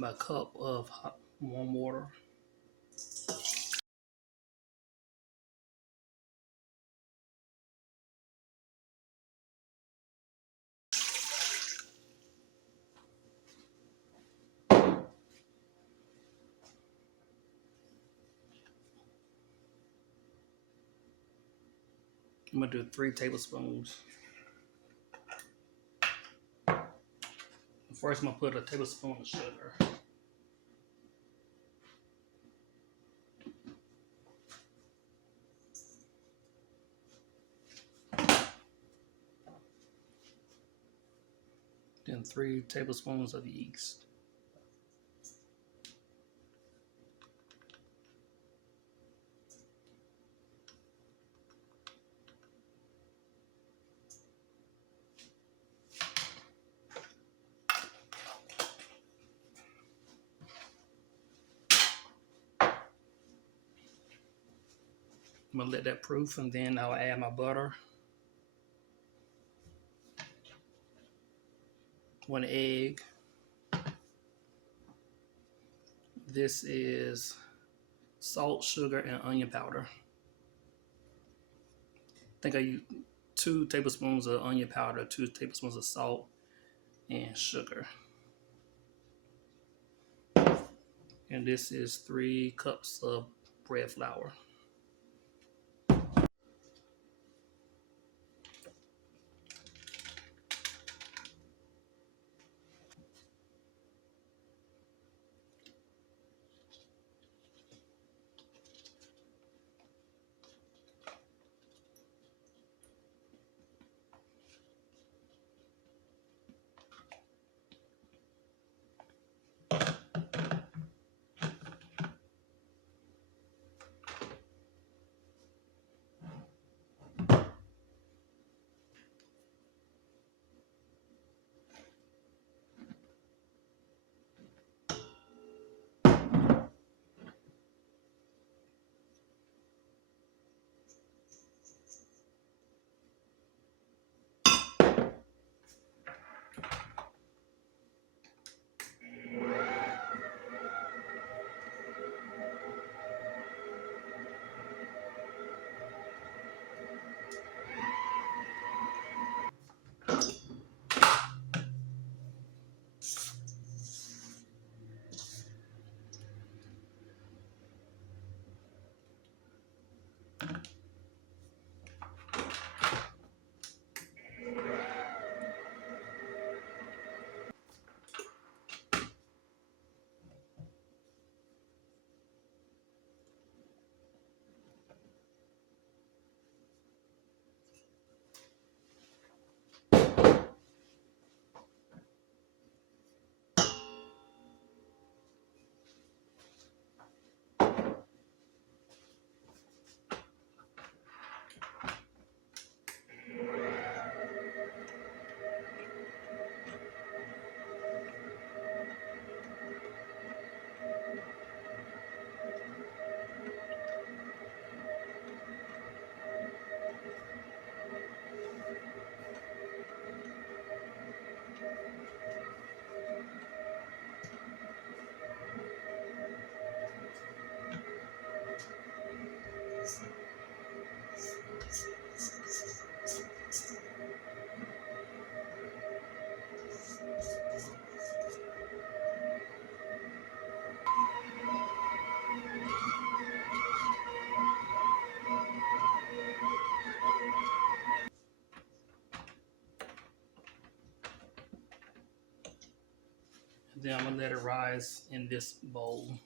about a cup of warm water. I'm gonna do 3 tablespoons. First, I'm gonna put a tablespoon of sugar. Then 3 tablespoons of yeast. I'm gonna let that proof, and then I'll add my butter, 1 egg. This is salt, sugar, and onion powder. I think I use 2 tablespoons of onion powder, 2 tablespoons of salt, and sugar. And this is 3 cups of bread flour. Then I'm gonna let it rise in this bowl.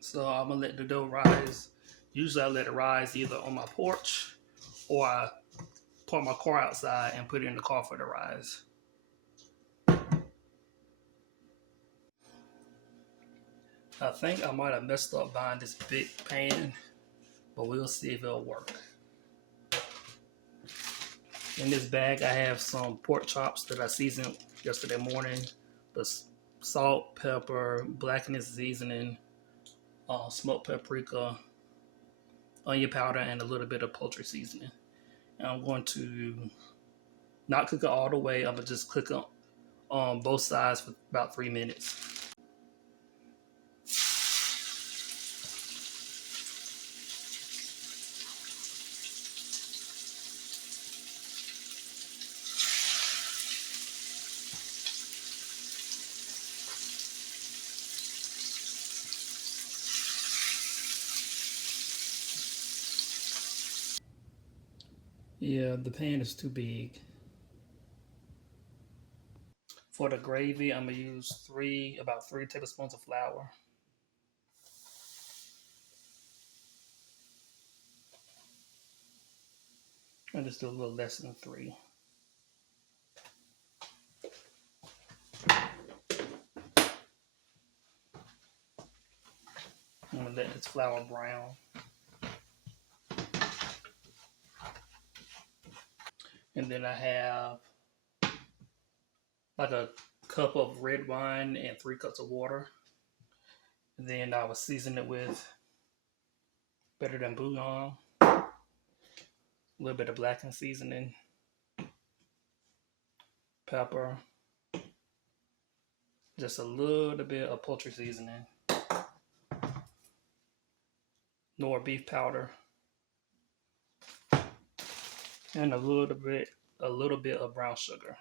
So I'm gonna let the dough rise. Usually I let it rise either on my porch or I park my car outside and put it in the car for it to rise. I think I might have messed up buying this big pan, but we'll see if it'll work. In this bag, I have some pork chops that I seasoned yesterday morning. The salt, pepper, blackened seasoning, smoked paprika, onion powder, and a little bit of poultry seasoning. And I'm going to not cook it all the way. I'm gonna just cook it on both sides for about 3 minutes. Yeah, the pan is too big. For the gravy, I'm gonna use about 3 tablespoons of flour. And just do a little less than 3. I'm gonna let this flour brown. And then I have like a cup of red wine and 3 cups of water. And then I will season it with better than bouillon, a little bit of blackened seasoning, pepper, just a little bit of poultry seasoning, nor beef powder, and a little bit of brown sugar.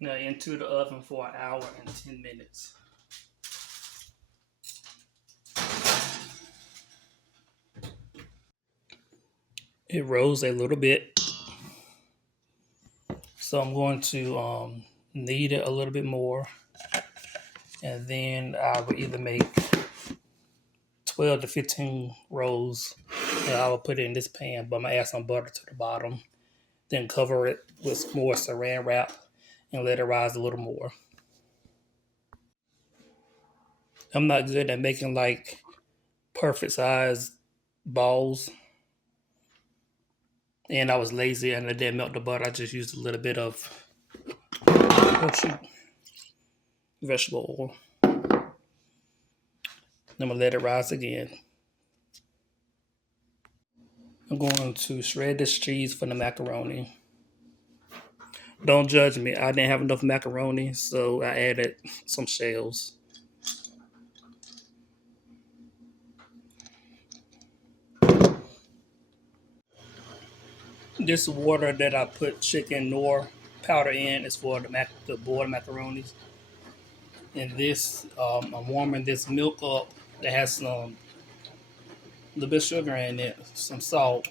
Now into the oven for 1 hour and 10 minutes. It rose a little bit, so I'm going to knead it a little bit more, and then I will either make 12 to 15 rolls, and I will put it in this pan, but I'm gonna add some butter to the bottom. Then cover it with more saran wrap and let it rise a little more. I'm not good at making like perfect size balls, and I was lazy and I didn't melt the butter. I just used a little bit of vegetable oil. I'm gonna let it rise again. I'm going to shred this cheese for the macaroni. Don't judge me. I didn't have enough macaroni, so I added some shells. This water that I put chicken Knorr powder in is for the boiled macaronis. And this, I'm warming this milk up that has some little bit of sugar in it, some salt,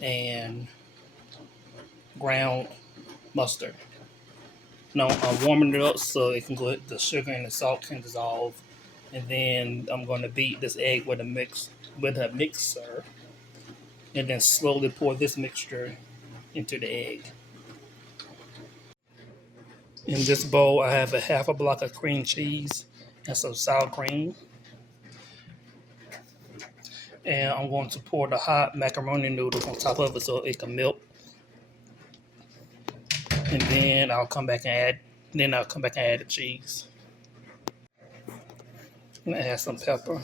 and ground mustard. No, I'm warming it up so it can go. The sugar and the salt can dissolve, and then I'm going to beat this egg with a mixer, and then slowly pour this mixture into the egg. In this bowl, I have a half a block of cream cheese and some sour cream, and I'm going to pour the hot macaroni noodles on top of it so it can melt. And then I'll come back and add. Then I'll come back and add the cheese. And add some pepper.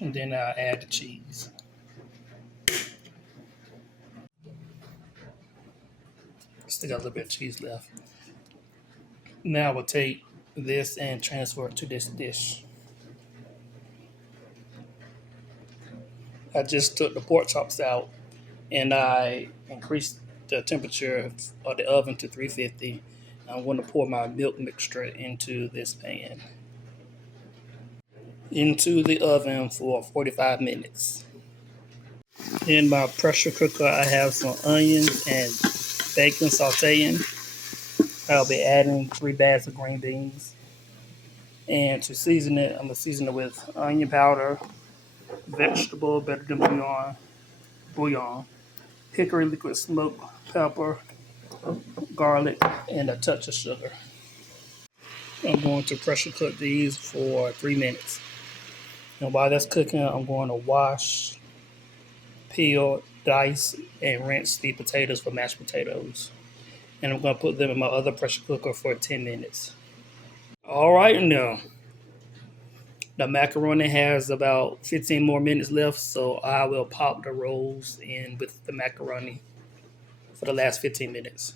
And then I'll add the cheese. Still got a little bit of cheese left. Now we'll take this and transfer it to this dish. I just took the pork chops out and I increased the temperature of the oven to 350. I'm going to pour my milk mixture into this pan. Into the oven for 45 minutes. In my pressure cooker, I have some onions and bacon sauteing. I'll be adding 3 bags of green beans. And to season it, I'm going to season it with onion powder, vegetable better than bouillon, hickory liquid smoked pepper, garlic, and a touch of sugar. I'm going to pressure cook these for 3 minutes. And while that's cooking, I'm going to wash, peel, dice, and rinse the potatoes for mashed potatoes. And I'm going to put them in my other pressure cooker for 10 minutes. All right, now. The macaroni has about 15 more minutes left, so I will pop the rolls in with the macaroni for the last 15 minutes.